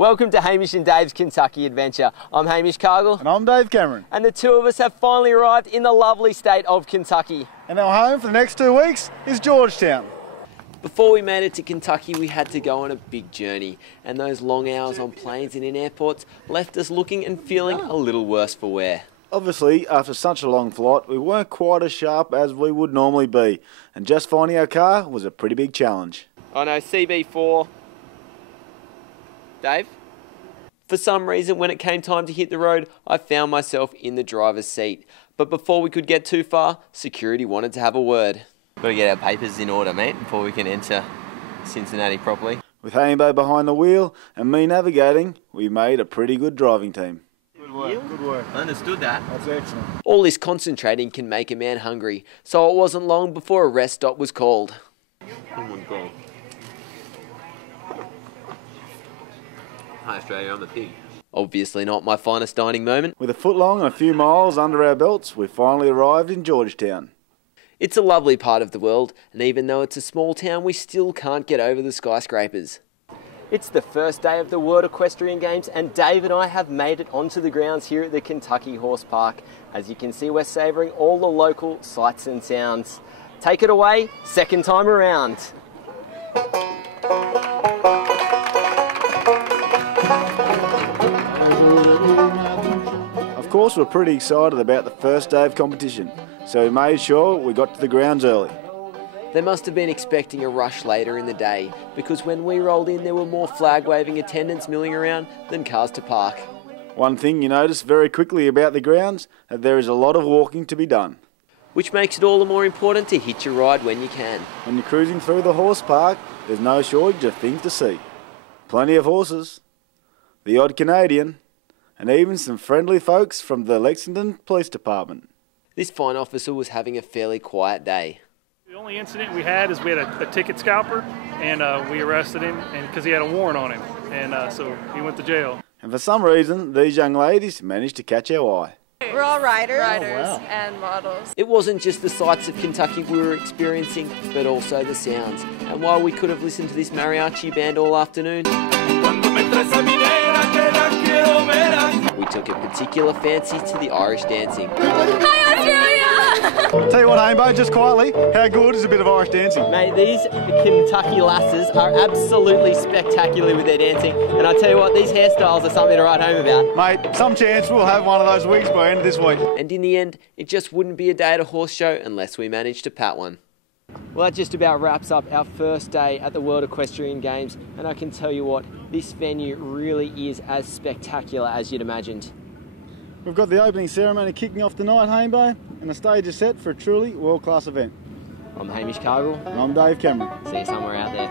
Welcome to Hamish and Dave's Kentucky Adventure. I'm Hamish Cargill. And I'm Dave Cameron. And the two of us have finally arrived in the lovely state of Kentucky. And our home for the next 2 weeks is Georgetown. Before we made it to Kentucky, we had to go on a big journey, and those long hours on planes and in airports left us looking and feeling a little worse for wear. Obviously, after such a long flight, we weren't quite as sharp as we would normally be, and just finding our car was a pretty big challenge. I know, CB4. Dave? For some reason, when it came time to hit the road, I found myself in the driver's seat. But before we could get too far, security wanted to have a word. Got to get our papers in order, mate, before we can enter Cincinnati properly. With Hambo behind the wheel and me navigating, we made a pretty good driving team. Good work, good work. I understood that. That's excellent. All this concentrating can make a man hungry, so it wasn't long before a rest stop was called. Oh my God. Hi Australia, I'm a pig. Obviously not my finest dining moment. With a foot long and a few miles under our belts, we finally arrived in Georgetown. It's a lovely part of the world, and even though it's a small town, we still can't get over the skyscrapers. It's the first day of the World Equestrian Games, and Dave and I have made it onto the grounds here at the Kentucky Horse Park. As you can see, we're savouring all the local sights and sounds. Take it away, second time around. Of course, we're pretty excited about the first day of competition, so we made sure we got to the grounds early. They must have been expecting a rush later in the day, because when we rolled in there were more flag-waving attendants milling around than cars to park. One thing you notice very quickly about the grounds, that there is a lot of walking to be done. Which makes it all the more important to hitch a ride when you can. When you're cruising through the horse park, there's no shortage of things to see. Plenty of horses, the odd Canadian, and even some friendly folks from the Lexington Police Department. This fine officer was having a fairly quiet day. The only incident we had is we had a ticket scalper, and we arrested him because he had a warrant on him, and so he went to jail. And for some reason, these young ladies managed to catch our eye. We're all riders, Oh, wow. and models. It wasn't just the sights of Kentucky we were experiencing, but also the sounds. And while we could have listened to this mariachi band all afternoon, we took a particular fancy to the Irish dancing. Hi, Australia! Tell you what, Hambo, just quietly, how good is a bit of Irish dancing? Mate, these Kentucky lasses are absolutely spectacular with their dancing. And I tell you what, these hairstyles are something to write home about. Mate, some chance we'll have one of those wigs by the end of this week. And in the end, it just wouldn't be a day at a horse show unless we managed to pat one. Well, that just about wraps up our first day at the World Equestrian Games, and I can tell you what, this venue really is as spectacular as you'd imagined. We've got the opening ceremony kicking off tonight, Hambo, and the stage is set for a truly world-class event. I'm Hamish Cargill. And I'm Dave Cameron. See you somewhere out there.